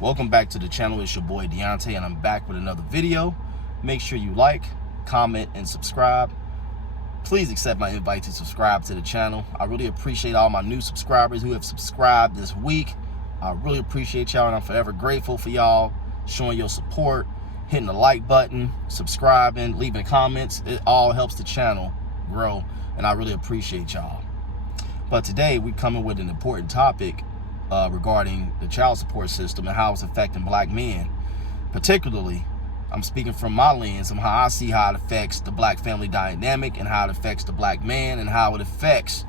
Welcome back to the channel. It's your boy Deontay, and I'm back with another video. Make sure you like, comment, and subscribe. Please accept my invite to subscribe to the channel. I really appreciate all my new subscribers who have subscribed this week. I really appreciate y'all, and I'm forever grateful for y'all showing your support, hitting the like button, subscribing, leaving comments. It all helps the channel grow, and I really appreciate y'all. But today we're coming with an important topic regarding the child support system and how it's affecting black men. Particularly, I'm speaking from my lens on how I see how it affects the black family dynamic and how it affects the black man and how it affects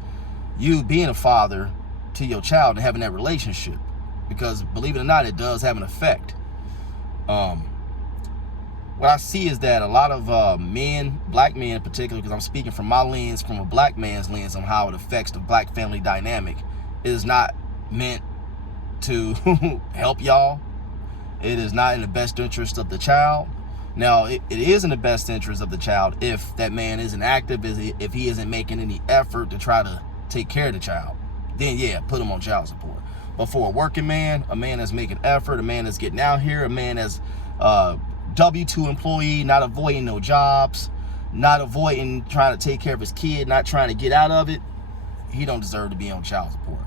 you being a father to your child and having that relationship. Because believe it or not, it does have an effect. What I see is that a lot of men, black men in particular, because I'm speaking from my lens, from a black man's lens on how it affects the black family dynamic, is not meant to help y'all. It is not in the best interest of the child. Now, it is in the best interest of the child if that man isn't active, if he isn't making any effort to try to take care of the child. Then yeah, put him on child support. But for a working man, a man that's making effort, a man that's getting out here, a man that's W-2 employee, not avoiding no jobs, not avoiding trying to take care of his kid, not trying to get out of it, he don't deserve to be on child support.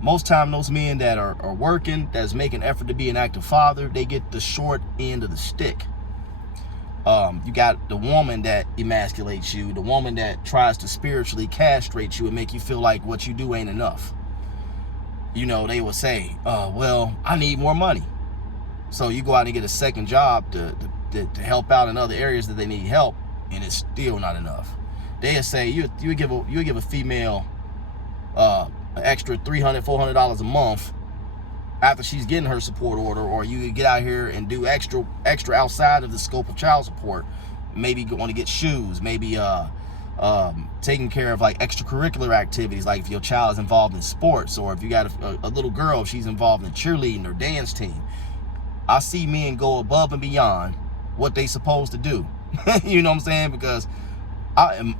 Most time, those men that are working, that's making effort to be an active father, they get the short end of the stick. You got the woman that emasculates you, the woman that tries to spiritually castrate you and make you feel like what you do ain't enough. You know, they will say, well, I need more money. So you go out and get a second job to help out in other areas that they need help, and it's still not enough. They'll say you give a female an extra $300, $400 a month after she's getting her support order, or you get out here and do extra outside of the scope of child support. Maybe want to get shoes, maybe taking care of like extracurricular activities, like if your child is involved in sports, or if you got a little girl, she's involved in cheerleading or dance team. I see men go above and beyond what they supposed to do. You know what I'm saying? Because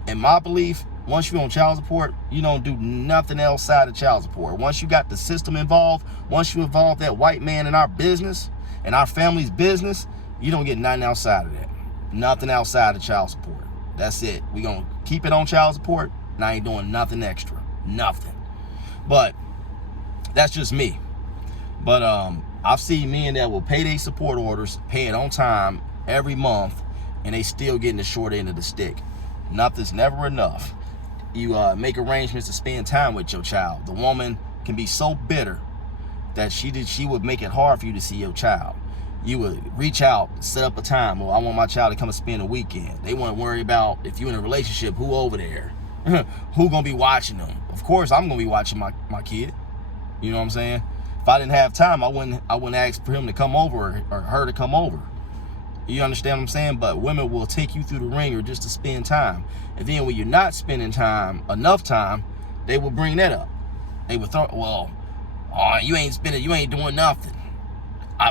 in my belief, once you're on child support, you don't do nothing else outside of child support. Once you got the system involved, once you involve that white man in our business, and our family's business, you don't get nothing outside of that. Nothing outside of child support. That's it. We're going to keep it on child support, and I ain't doing nothing extra. Nothing. But that's just me. But I've seen men that will pay their support orders, pay it on time every month, and they still getting the short end of the stick. Nothing's never enough. You make arrangements to spend time with your child. The woman can be so bitter that she would make it hard for you to see your child. You would reach out, set up a time. Well, I want my child to come and spend a weekend. They want to worry about, if you're in a relationship, who over there? Who gonna be watching them? Of course, I'm gonna be watching my kid. You know what I'm saying? If I didn't have time, I wouldn't ask for him to come over or her to come over. You understand what I'm saying? But women will take you through the ringer just to spend time. And then when you're not spending enough time, they will bring that up. They will throw, well, oh, you ain't doing nothing.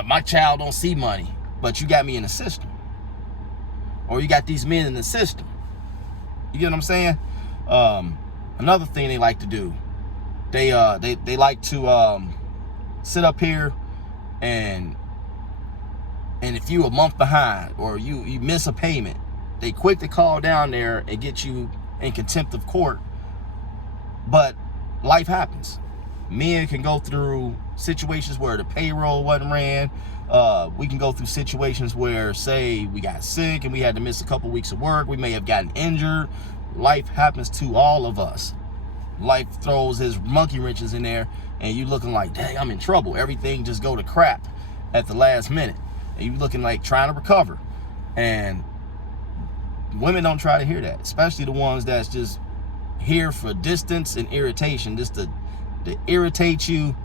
My child don't see money, but you got me in the system. Or you got these men in the system. You get what I'm saying? Another thing they like to do, they like to sit up here and if you a month behind or you miss a payment, they quick to call down there and get you in contempt of court. But life happens. Men can go through situations where the payroll wasn't ran. We can go through situations where, say, we got sick and we had to miss a couple weeks of work. We may have gotten injured. Life happens to all of us. Life throws his monkey wrenches in there, and you looking like, dang, I'm in trouble. Everything just go to crap at the last minute. And you looking like trying to recover. And women don't try to hear that, especially the ones that's just here for distance and irritation, just to irritate you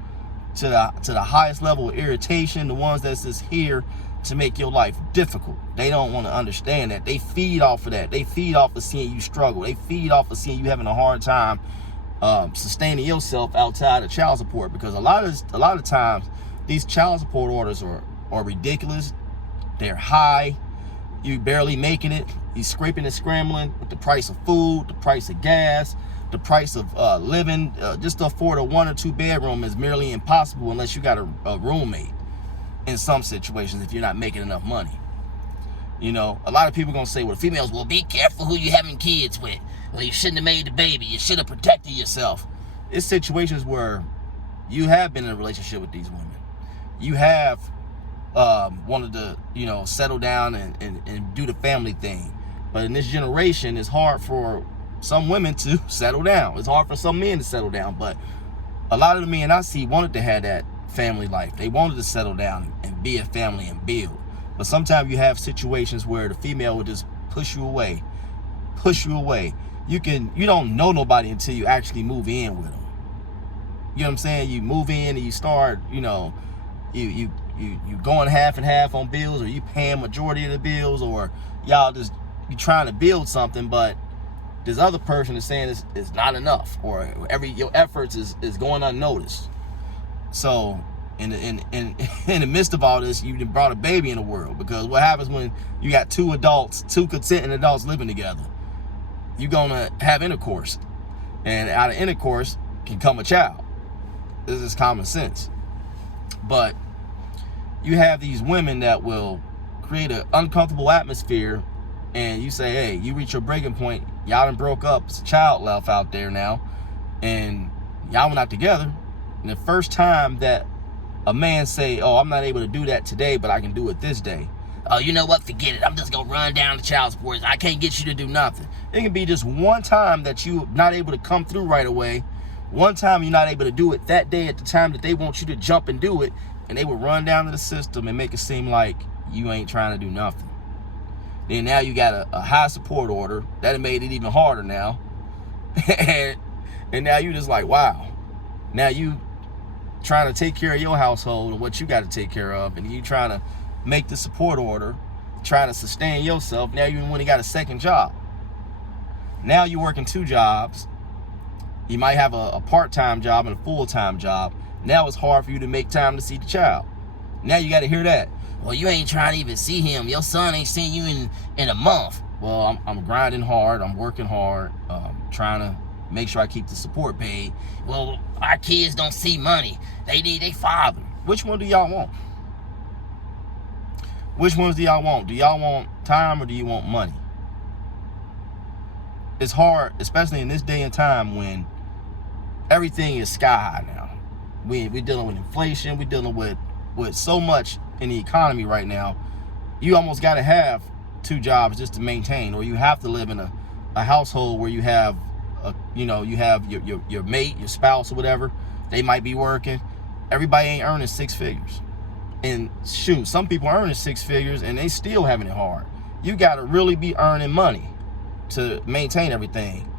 to the highest level of irritation. The ones that's just here to make your life difficult. They don't want to understand that. They feed off of that. They feed off of seeing you struggle. They feed off of seeing you having a hard time sustaining yourself outside of child support. Because a lot of times these child support orders are ridiculous. They're high. You barely making it. You scraping and scrambling with the price of food, the price of gas, the price of living. Just to afford a 1 or 2 bedroom is merely impossible unless you got a roommate. in some situations if you're not making enough money. You know, a lot of people gonna say, well, females, well, be careful who you're having kids with. Well, you shouldn't have made the baby. You should have protected yourself. It's situations where you have been in a relationship with these women. You have wanted to, you know, settle down and do the family thing. But in this generation, it's hard for some women to settle down. It's hard for some men to settle down. But a lot of the men I see wanted to have that family life. They wanted to settle down and be a family and build. But sometimes you have situations where the female will just push you away. You don't know nobody until you actually move in with them. You know what I'm saying? You move in and you start, you know, you going half and half on bills, or you paying majority of the bills, or y'all just, you trying to build something, but this other person is saying it's not enough, or your efforts is going unnoticed. So in the midst of all this, you brought a baby in the world, because what happens when you got two consenting adults living together? You're gonna have intercourse, and out of intercourse can come a child. This is common sense. But you have these women that will create an uncomfortable atmosphere, and you say, hey, you reach your breaking point, y'all done broke up, it's a child left out there now, and y'all went out together. And the first time that a man say, oh, I'm not able to do that today, but I can do it this day. Oh, you know what? Forget it. I'm just going to run down the child support. I can't get you to do nothing. It can be just one time that you're not able to come through right away. One time you're not able to do it that day at the time that they want you to jump and do it. And they will run down to the system and make it seem like you ain't trying to do nothing. Then now you got a high support order. That made it even harder now. and now you just like, wow. Now you trying to take care of your household and what you got to take care of, and you trying to make the support order, trying to sustain yourself. Now you only got a second job. Now you're working two jobs. You might have a part-time job and a full-time job. Now it's hard for you to make time to see the child. Now you got to hear that. Well, you ain't trying to even see him. Your son ain't seen you in a month. Well, I'm grinding hard. I'm working hard. Trying to make sure I keep the support paid. Well, our kids don't see money. They need their father. Which one do y'all want? Which ones do y'all want? Do y'all want time, or do you want money? It's hard, especially in this day and time when everything is sky high now. We're dealing with inflation. We're dealing with so much in the economy right now. You almost got to have two jobs just to maintain, or you have to live in a household where you have you have your mate, your spouse, or whatever. They might be working. Everybody ain't earning six figures. And shoot, some people are earning six figures and they still having it hard. You got to really be earning money to maintain everything.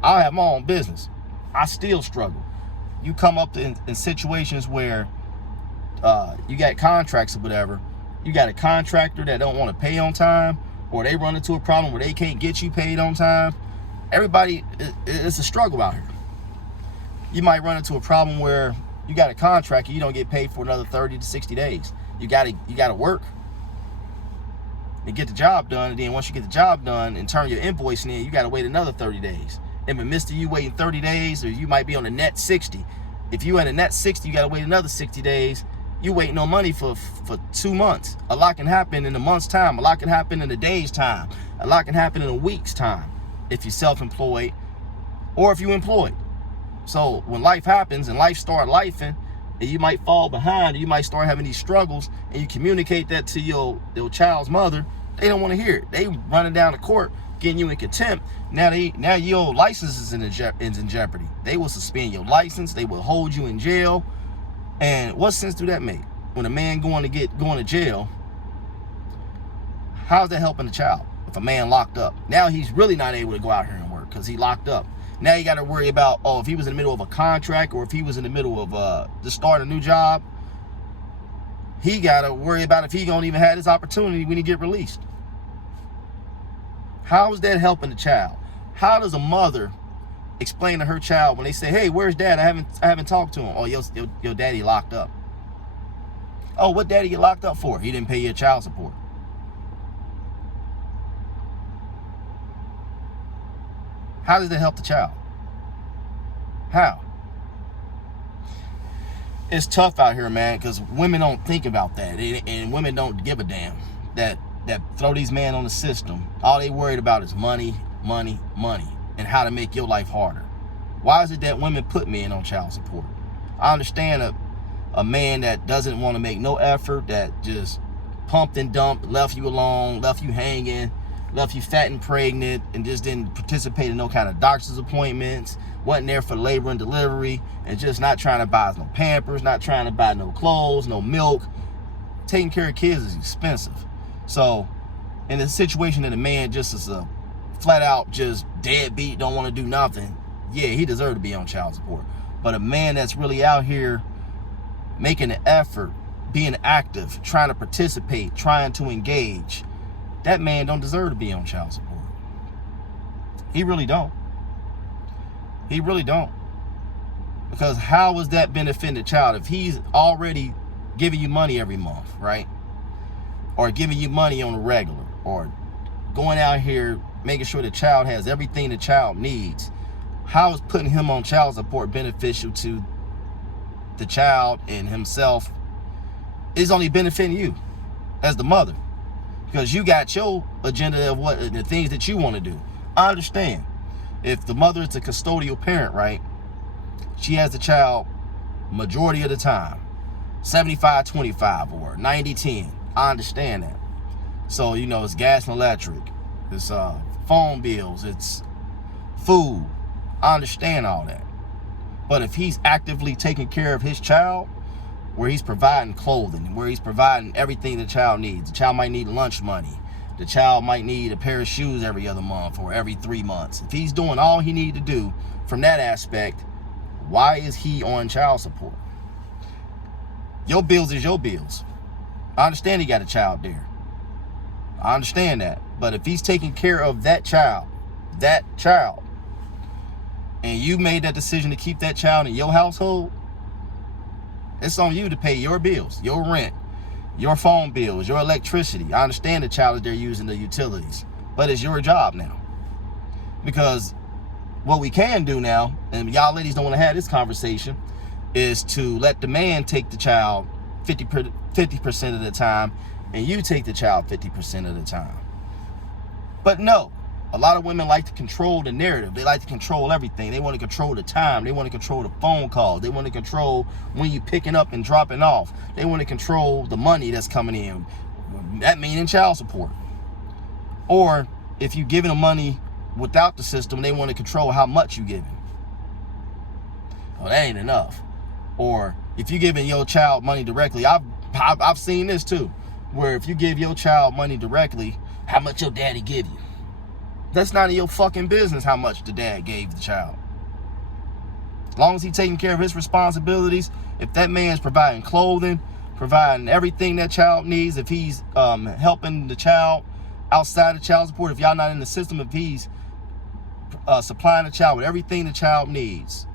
I have my own business. I still struggle. You come up in situations where you got contracts or whatever. You got a contractor that don't want to pay on time, or they run into a problem where they can't get you paid on time. Everybody, it's a struggle out here. You might run into a problem where you got a contract and you don't get paid for another 30 to 60 days. You gotta work and get the job done. And then once you get the job done and turn your invoice in, you gotta wait another 30 days. In the midst of you waiting 30 days, or you might be on the net 60. If you in the net 60, you gotta wait another 60 days. You waiting on money for 2 months. A lot can happen in a month's time. A lot can happen in a day's time. A lot can happen in a week's time if you're self-employed or if you're employed. So when life happens and life start lifing, and you might fall behind, and you might start having these struggles, and you communicate that to your child's mother, they don't want to hear it. They running down to court, getting you in contempt. Now your license is in jeopardy. They will suspend your license. They will hold you in jail. And what sense do that make? When a man going to jail, how's that helping the child? If a man locked up, now he's really not able to go out here and work because he locked up. Now you got to worry about, if he was in the middle of a contract, or if he was in the middle of just starting a new job, he got to worry about if he don't even have this opportunity when he get released. How is that helping the child? How does a mother explain to her child when they say, hey, where's dad? I haven't talked to him. Oh, your daddy locked up. Oh, what daddy get locked up for? He didn't pay your child support. How does that help the child? How? it's tough out here, man, because women don't think about that, and women don't give a damn that throw these men on the system. All they worried about is money, money, money, and how to make your life harder. Why is it that women put men on child support? I understand a man that doesn't want to make no effort, that just pumped and dumped, left you alone, left you hanging, left you fat and pregnant, and just didn't participate in no kind of doctor's appointments, wasn't there for labor and delivery, and just not trying to buy no Pampers, not trying to buy no clothes, no milk. Taking care of kids is expensive. So in a situation that a man just is a flat out just deadbeat, don't want to do nothing, yeah, he deserves to be on child support. But a man that's really out here making an effort, being active, trying to participate, trying to engage, that man don't deserve to be on child support. He really don't. He really don't. Because how is that benefiting the child if he's already giving you money every month, right? Or giving you money on a regular, or going out here making sure the child has everything the child needs? How is putting him on child support beneficial to the child and himself? It's only benefiting you as the mother, because you got your agenda of what the things that you want to do. I understand if the mother is a custodial parent, right? She has the child majority of the time, 75-25 or 90-10. I understand that. So, you know, it's gas and electric, it's phone bills, it's food. I understand all that. But if he's actively taking care of his child, where he's providing clothing, where he's providing everything the child needs, the child might need lunch money, the child might need a pair of shoes every other month or every 3 months. If he's doing all he needs to do from that aspect, why is he on child support? Your bills is your bills. I understand he got a child there. I understand that. But if he's taking care of that child, and you made that decision to keep that child in your household, it's on you to pay your bills, your rent, your phone bills, your electricity. I understand the child is there using the utilities, but it's your job now. Because what we can do now, and y'all ladies don't want to have this conversation, is to let the man take the child 50% of the time, and you take the child 50% of the time. But no, a lot of women like to control the narrative. They like to control everything. They want to control the time. They want to control the phone calls. They want to control when you picking up and dropping off. They want to control the money that's coming in. That meaning child support. Or if you're giving them money without the system, they want to control how much you're giving. Well, that ain't enough. Or if you're giving your child money directly, I've seen this too, where if you give your child money directly, how much your daddy give you? That's none of your fucking business how much the dad gave the child. As long as he's taking care of his responsibilities, if that man's providing clothing, providing everything that child needs, if he's helping the child outside of child support, if y'all not in the system, if he's supplying the child with everything the child needs,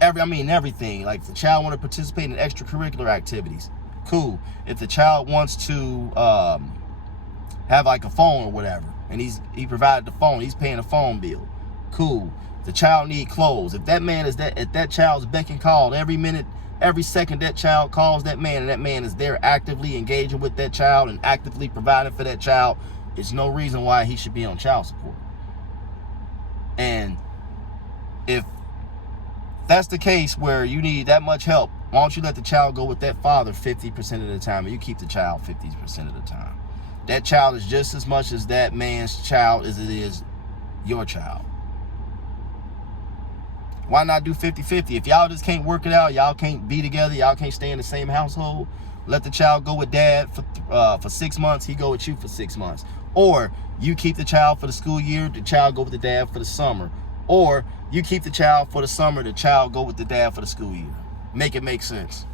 everything. Like if the child want to participate in extracurricular activities, cool. If the child wants to have like a phone or whatever, and he provided the phone, he's paying a phone bill, cool. If the child need clothes, if that man is at that child's beck and call every minute, every second that child calls that man, and that man is there actively engaging with that child and actively providing for that child, it's no reason why he should be on child support. And if that's the case where you need that much help, why don't you let the child go with that father 50% of the time, and you keep the child 50% of the time? That child is just as much as that man's child as it is your child. Why not do 50-50? If y'all just can't work it out, y'all can't be together, y'all can't stay in the same household, let the child go with dad for 6 months, he go with you for 6 months. Or you keep the child for the school year, the child go with the dad for the summer. Or you keep the child for the summer, the child go with the dad for the school year. Make it make sense.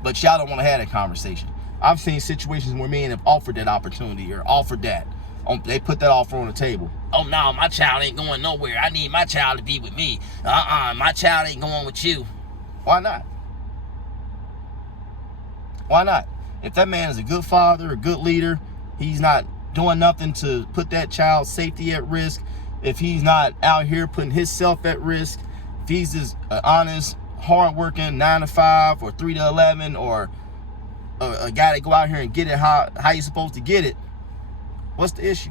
But y'all don't want to have that conversation. I've seen situations where men have offered that opportunity or offered that. They put that offer on the table. Oh, no, my child ain't going nowhere. I need my child to be with me. My child ain't going with you. Why not? Why not? If that man is a good father, a good leader, he's not doing nothing to put that child's safety at risk, if he's not out here putting himself at risk, if he's just an honest, hardworking 9 to 5 or 3 to 11, or a guy that go out here and get it how you supposed to get it, what's the issue?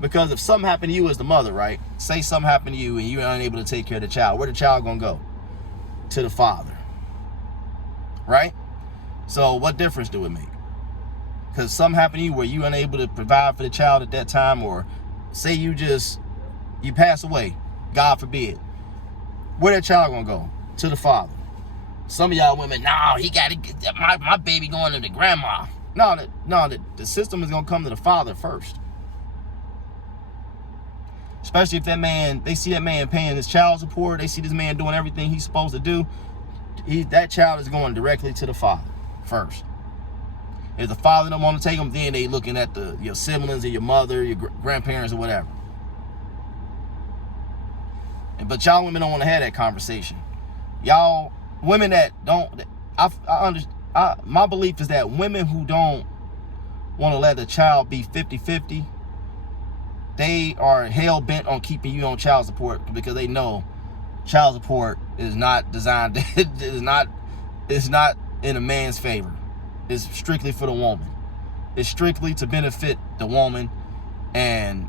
Because if something happened to you as the mother, right? Say something happened to you and you're unable to take care of the child. Where the child gonna go? To the father, right? So what difference do it make? Because something happened to you where you're unable to provide for the child at that time, or say you pass away, God forbid. Where that child gonna go? To the father. Some of y'all women, no, he got to get my baby going to the grandma. No, the system is gonna come to the father first. Especially if that man, they see that man paying his child support, they see this man doing everything he's supposed to do. That child is going directly to the father first. If the father don't want to take them, then they looking at your siblings or your mother, your grandparents or whatever. But y'all women don't want to have that conversation. Y'all women that don't, my belief is that women who don't want to let a child be 50-50, they are hell bent on keeping you on child support, because they know child support is not designed, it's not in a man's favor. It's strictly for the woman. It's strictly to benefit the woman, and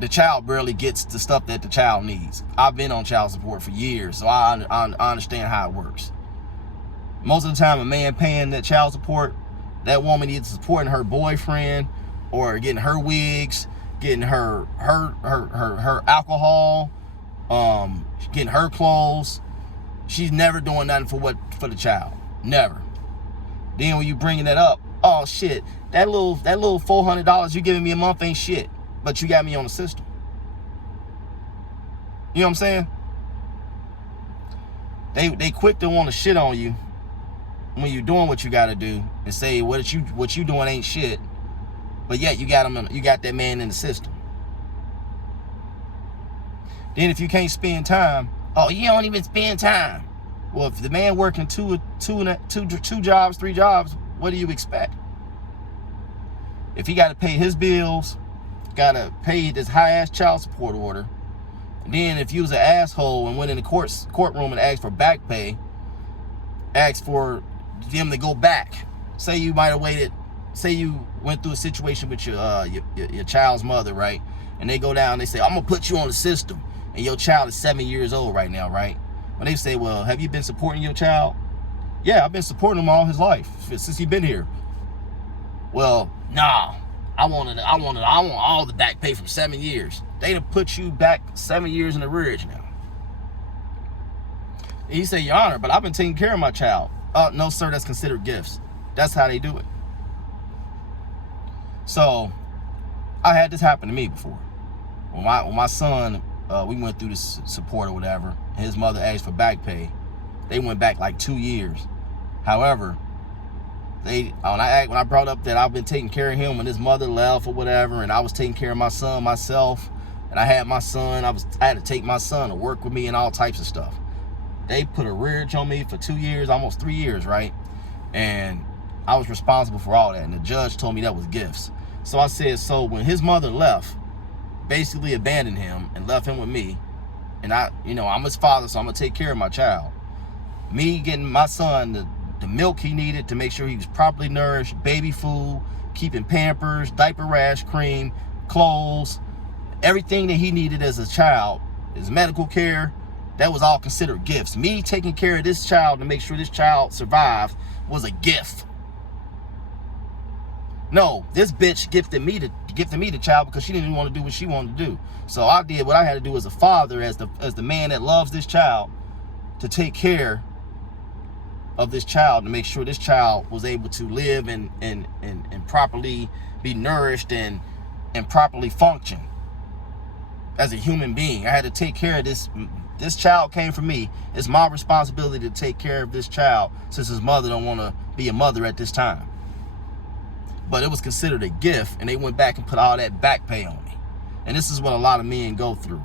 the child barely gets the stuff that the child needs. I've been on child support for years, so I understand how it works. Most of the time, a man paying that child support, that woman either supporting her boyfriend, or getting her wigs, getting her alcohol, getting her clothes. She's never doing nothing for the child. Never. Then when you bringing that up, oh shit, that little $400 you giving me a month ain't shit, but you got me on the system. You know what I'm saying? They quick to want to shit on you when you're doing what you got to do, and say what you doing ain't shit, but yet you got that man in the system. Then if you can't spend time, oh, you don't even spend time. Well, if the man working two jobs, 3 jobs, what do you expect? If he got to pay his bills, got to pay this high-ass child support order, and then if you was an asshole and went in the courtroom and asked for back pay, asked for them to go back, say you might have waited, say you went through a situation with your child's mother, right? And they go down, they say, I'm gonna put you on the system, and your child is 7 years old right now, right? When they say, well, have you been supporting your child? Yeah, I've been supporting him all his life, since he's been here. Well, nah, I want all the back pay from 7 years. They'd have put you back 7 years in the rearage now. And he say, Your Honor, but I've been taking care of my child. No, sir, that's considered gifts. That's how they do it. So, I had this happen to me before. When my son, we went through this support or whatever, and his mother asked for back pay. They went back like 2 years. However, when I brought up that I've been taking care of him when his mother left or whatever, and I was taking care of my son myself, and I had my son, I had to take my son to work with me and all types of stuff. They put a rearage on me for 2 years, almost 3 years, right? And I was responsible for all that, and the judge told me that was gifts. So I said, so when his mother left, basically abandoned him and left him with me, and I'm his father, so I'm gonna take care of my child. Me getting my son the milk he needed to make sure he was properly nourished, baby food, keeping Pampers, diaper rash cream, clothes, everything that he needed as a child, his medical care, that was all considered gifts. Me taking care of this child to make sure this child survived was a gift. No, this bitch gifted me the child because she didn't even want to do what she wanted to do. So I did what I had to do as a father, as the man that loves this child, to take care of this child, to make sure this child was able to live and properly be nourished and properly function as a human being. I had to take care of this. This child came from me. It's my responsibility to take care of this child, since his mother don't want to be a mother at this time. But it was considered a gift, and they went back and put all that back pay on me. And this is what a lot of men go through.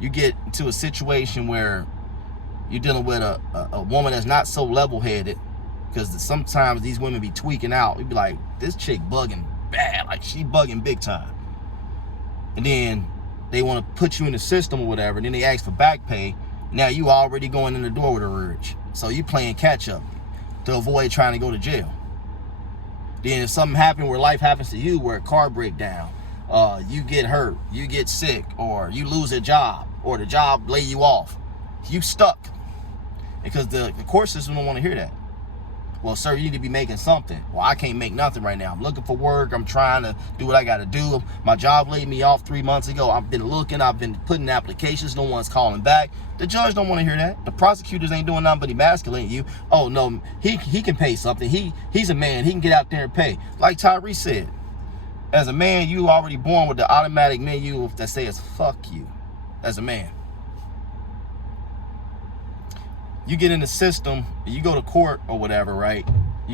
You get into a situation where you're dealing with a woman that's not so level-headed, because sometimes these women be tweaking out. You'd be like, this chick bugging bad, like she bugging big time. And then they want to put you in the system or whatever, and then they ask for back pay. Now you already going in the door with a urge. So you playing catch up to avoid trying to go to jail. Then if something happened where life happens to you, where a car break down, you get hurt, you get sick, or you lose a job, or the job lay you off, you stuck. Because the court system don't want to hear that. Well, sir, you need to be making something. Well, I can't make nothing right now. I'm looking for work. I'm trying to do what I got to do. My job laid me off 3 months ago. I've been looking. I've been putting applications. No one's calling back. The judge don't want to hear that. The prosecutors ain't doing nothing but emasculating you. Oh, no, he can pay something. He's a man. He can get out there and pay. Like Tyree said, as a man, you already born with the automatic menu that says, fuck you, as a man. You get in the system, you go to court or whatever, right?